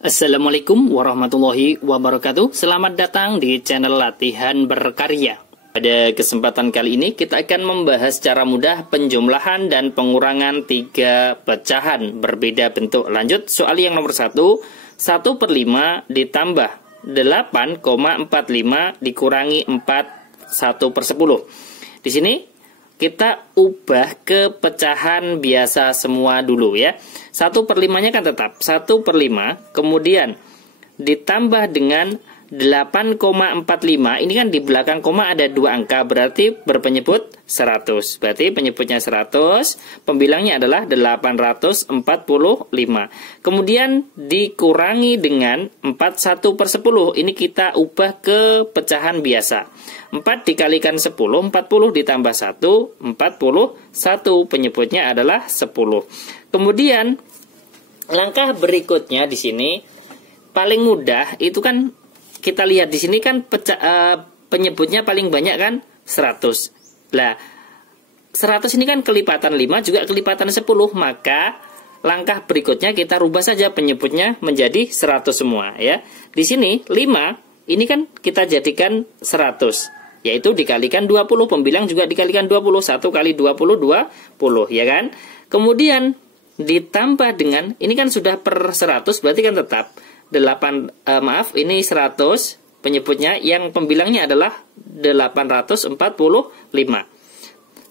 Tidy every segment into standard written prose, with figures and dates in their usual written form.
Assalamualaikum warahmatullahi wabarakatuh. Selamat datang di channel Latihan Berkarya. Pada kesempatan kali ini kita akan membahas cara mudah penjumlahan dan pengurangan 3 pecahan berbeda bentuk. Lanjut soal yang nomor 1. 1/5 ditambah 8,45 dikurangi 4 1/10. Di sini kita ubah ke pecahan biasa semua dulu ya. 1/5-nya kan tetap 1/5, kemudian ditambah dengan 8,45. Ini kan di belakang koma ada 2 angka, berarti berpenyebut 100. Berarti penyebutnya 100, pembilangnya adalah 845. Kemudian dikurangi dengan 4 1/10. Ini kita ubah ke pecahan biasa. 4 dikalikan 10, 40 ditambah 1, 41. Penyebutnya adalah 10. Kemudian langkah berikutnya di sini paling mudah itu kan kita lihat di sini kan penyebutnya paling banyak kan 100. Lah 100 ini kan kelipatan 5 juga kelipatan 10, maka langkah berikutnya kita rubah saja penyebutnya menjadi 100 semua ya. Di sini 5 ini kan kita jadikan 100, yaitu dikalikan 20, pembilang juga dikalikan 20, 1 kali 20 20 ya kan. Kemudian ditambah dengan ini kan sudah per 100, berarti kan tetap ini 100 penyebutnya, yang pembilangnya adalah 845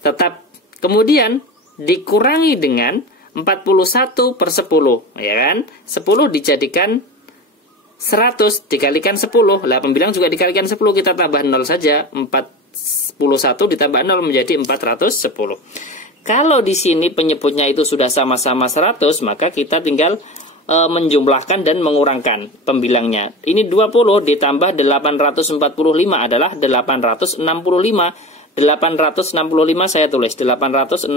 tetap. Kemudian dikurangi dengan 41/10 ya kan. 10 dijadikan 100 dikalikan 10. Lah pembilang juga dikalikan 10, kita tambah 0 saja. 41 ditambah 0 menjadi 410. Kalau di sini penyebutnya itu sudah sama-sama 100, maka kita tinggal menjumlahkan dan mengurangkan pembilangnya. Ini 20 ditambah 845 adalah 865. 865 saya tulis 865.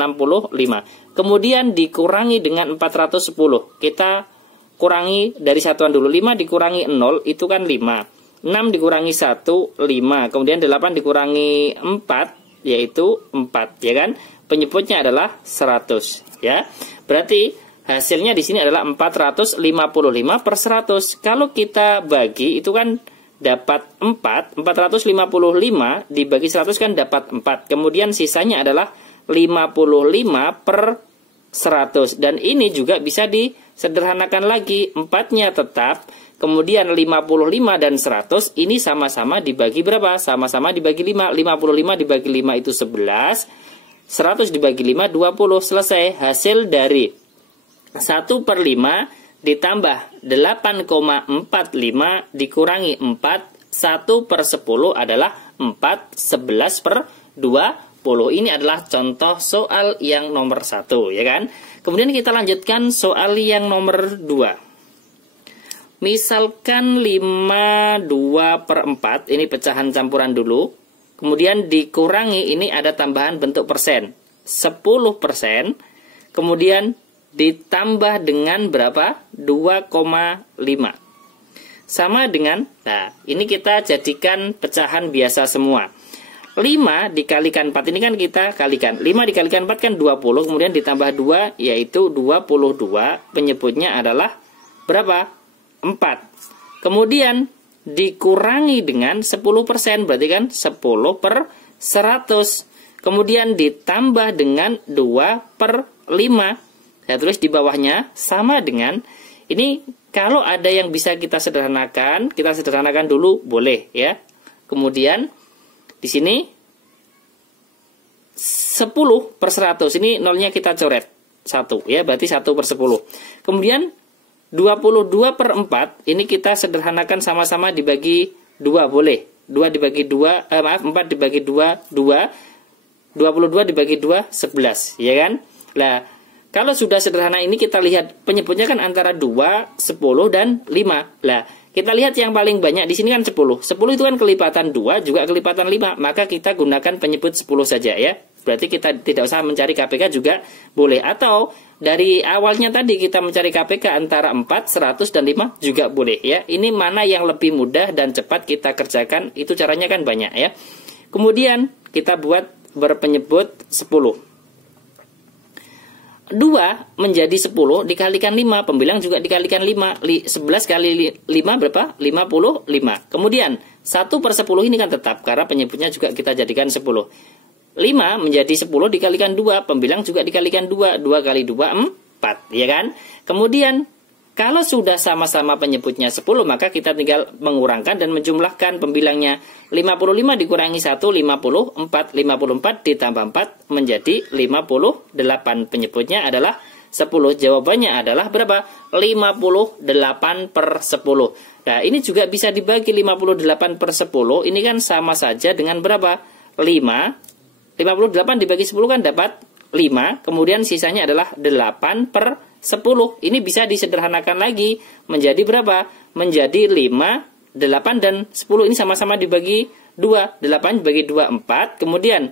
Kemudian dikurangi dengan 410. Kita kurangi dari satuan dulu. 5 dikurangi 0 itu kan 5. 6 dikurangi 1 5. Kemudian 8 dikurangi 4 yaitu 4 ya kan. Penyebutnya adalah 100 ya. Berarti hasilnya di sini adalah 455/100. Kalau kita bagi itu kan dapat 4. 455 dibagi 100 kan dapat 4. Kemudian sisanya adalah 55/100. Dan ini juga bisa disederhanakan lagi. 4-nya tetap. Kemudian 55 dan 100 ini sama-sama dibagi berapa? Sama-sama dibagi 5. 55 dibagi 5 itu 11. 100 dibagi 5 20. Selesai. Hasil dari 1/5 ditambah 8,45 dikurangi 4 1/10 adalah 4 11/20. Ini adalah contoh soal yang nomor 1 ya kan. Kemudian kita lanjutkan soal yang nomor 2. Misalkan 5/2/4, ini pecahan campuran dulu. Kemudian dikurangi, ini ada tambahan bentuk persen 10%. Kemudian ditambah dengan berapa? 2,5. Sama dengan, nah ini kita jadikan pecahan biasa semua. 5 dikalikan 4, ini kan kita kalikan. 5 dikalikan 4 kan 20, kemudian ditambah 2 yaitu 22. Penyebutnya adalah berapa? 4. Kemudian dikurangi dengan 10%, berarti kan 10/100. Kemudian ditambah dengan 2/5. Saya tulis di bawahnya sama dengan ini. Kalau ada yang bisa kita sederhanakan dulu boleh ya. Kemudian di sini 10/100, ini nolnya kita coret 1 ya, berarti 1/10. Kemudian 22/4 ini kita sederhanakan sama-sama dibagi 2 boleh. 4 dibagi 2 2. 22 dibagi 2 11 ya kan. Lah kalau sudah sederhana ini kita lihat penyebutnya kan antara 2, 10 dan 5. Lah, kita lihat yang paling banyak di sini kan 10. 10 itu kan kelipatan 2 juga kelipatan 5, maka kita gunakan penyebut 10 saja ya. Berarti kita tidak usah mencari KPK juga boleh, atau dari awalnya tadi kita mencari KPK antara 4, 100 dan 5 juga boleh ya. Ini mana yang lebih mudah dan cepat kita kerjakan, itu caranya kan banyak ya. Kemudian kita buat berpenyebut 10. 2 menjadi 10 dikalikan 5, pembilang juga dikalikan 5. 11 kali 5 berapa? 55. Kemudian 1/10 ini kan tetap, karena penyebutnya juga kita jadikan 10. 5 menjadi 10 dikalikan 2, pembilang juga dikalikan 2. 2 kali 2, 4. Ya kan? Kemudian, kalau sudah sama-sama penyebutnya 10, maka kita tinggal mengurangkan dan menjumlahkan pembilangnya. 55 dikurangi 1, 54. 54 ditambah 4 menjadi 58. Penyebutnya adalah 10. Jawabannya adalah berapa? 58/10. Nah, ini juga bisa dibagi 58/10. Ini kan sama saja dengan berapa? 5. 58 dibagi 10 kan dapat 5. Kemudian sisanya adalah 8/10. Ini bisa disederhanakan lagi menjadi berapa? Menjadi 5, 8, dan 10. Ini sama-sama dibagi 2. 8 dibagi 2, 4. Kemudian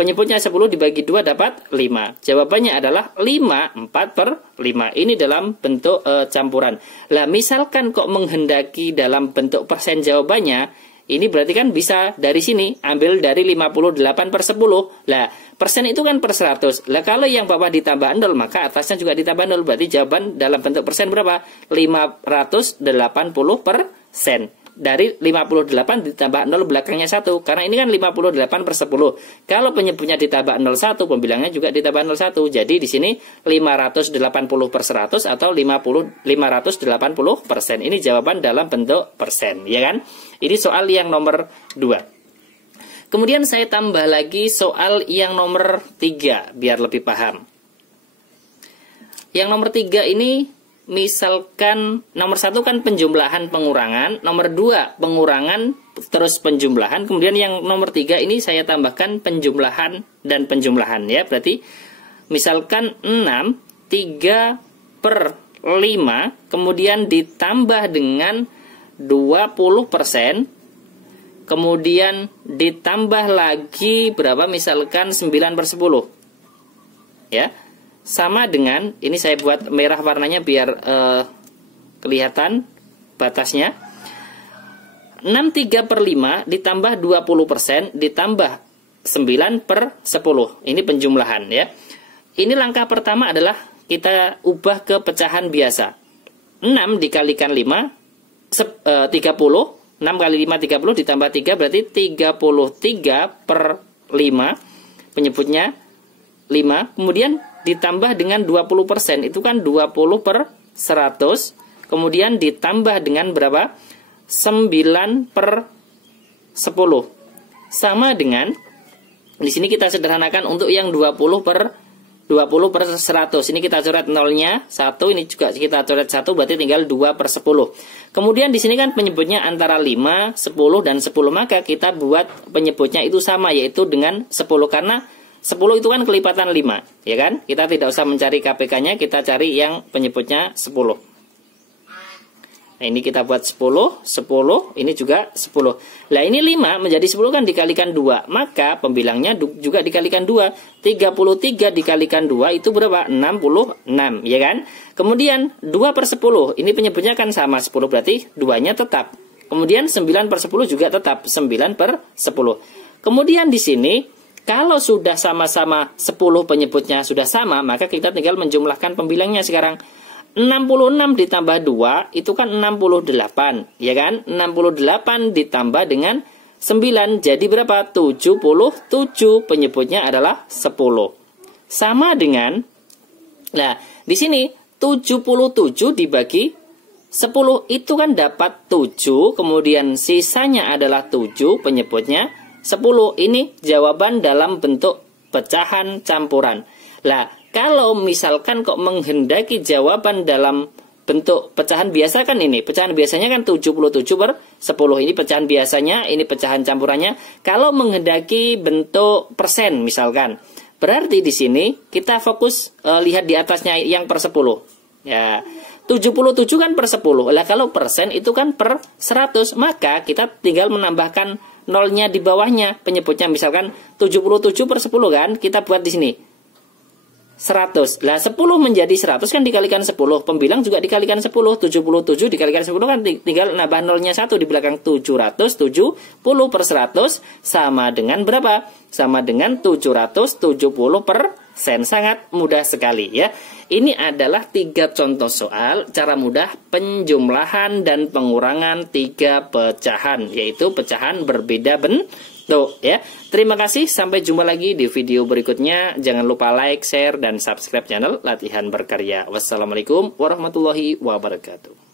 penyebutnya 10 dibagi 2 dapat 5. Jawabannya adalah 5/4. Ini dalam bentuk campuran. Lah, misalkan kok menghendaki dalam bentuk persen jawabannya, ini berarti kan bisa dari sini, ambil dari 58/10. Lah, persen itu kan per 100. Lah, kalau yang bawah ditambah 0, maka atasnya juga ditambah 0. Berarti jawaban dalam bentuk persen berapa? 580%. Dari 58 ditambah 0 belakangnya 1. Karena ini kan 58/10. Kalau penyebutnya ditambah 01, pembilangnya juga ditambah 01. Jadi di sini 580/100 atau 580%. Ini jawaban dalam bentuk persen, ya kan? Ini soal yang nomor 2. Kemudian saya tambah lagi soal yang nomor 3 biar lebih paham. Yang nomor 3 ini, misalkan nomor 1 kan penjumlahan pengurangan, nomor 2 pengurangan terus penjumlahan, kemudian yang nomor 3 ini saya tambahkan penjumlahan dan penjumlahan, ya. Berarti misalkan 6, 3/5 kemudian ditambah dengan 20%, kemudian ditambah lagi berapa? Misalkan 9/10. Ya. Sama dengan, ini saya buat merah warnanya biar kelihatan batasnya. 6 3/5 ditambah 20% ditambah 9/10. Ini penjumlahan, ya. Ini langkah pertama adalah kita ubah ke pecahan biasa. 6 dikalikan 5 30. 6 kali 5 30 ditambah 3 berarti 33/5. Penyebutnya 5. Kemudian ditambah dengan 20%, itu kan 20/100. Kemudian ditambah dengan berapa? 9/10. Sama dengan, di sini kita sederhanakan untuk yang 20/100. Ini kita coret nolnya 1, ini juga kita coret 1, berarti tinggal 2/10. Kemudian di sini kan penyebutnya antara 5, 10, dan 10, maka kita buat penyebutnya itu sama, yaitu dengan 10, karena 10 itu kan kelipatan 5, ya kan? Kita tidak usah mencari KPK-nya, kita cari yang penyebutnya 10. Nah, ini kita buat 10, 10, ini juga 10. Lah, ini 5 menjadi 10 kan dikalikan 2, maka pembilangnya juga dikalikan 2. 33 dikalikan 2 itu berapa? 66, ya kan? Kemudian 2/10, ini penyebutnya kan sama 10, berarti 2-nya tetap. Kemudian 9/10 juga tetap, 9/10. Kemudian di sini, kalau sudah sama-sama 10 penyebutnya sudah sama, maka kita tinggal menjumlahkan pembilangnya sekarang. 66 ditambah 2 itu kan 68, ya kan? 68 ditambah dengan 9 jadi berapa? 77. Penyebutnya adalah 10. Sama dengan, nah di sini 77 dibagi 10 itu kan dapat 7, kemudian sisanya adalah 7, penyebutnya 10. Ini jawaban dalam bentuk pecahan campuran. Lah, kalau misalkan kok menghendaki jawaban dalam bentuk pecahan biasa kan ini. Pecahan biasanya kan 77/10. Ini pecahan biasanya, ini pecahan campurannya. Kalau menghendaki bentuk persen misalkan, berarti di sini kita fokus lihat di atasnya yang per 10. Ya, 77 kan per 10. Lah, kalau persen itu kan per 100, maka kita tinggal menambahkan nolnya di bawahnya. Penyebutnya misalkan 77/10 kan, kita buat di sini 100. Lah, 10 menjadi 100 kan dikalikan 10. Pembilang juga dikalikan 10. 77 dikalikan 10 kan tinggal nambah nolnya 1 di belakang 700. 70/100 sama dengan berapa? Sama dengan 770/10. Sangat mudah sekali ya. Ini adalah 3 contoh soal cara mudah penjumlahan dan pengurangan 3 pecahan, yaitu pecahan berbeda bentuk ya. Terima kasih, sampai jumpa lagi di video berikutnya. Jangan lupa like, share, dan subscribe channel Latihan Berkarya. Wassalamualaikum warahmatullahi wabarakatuh.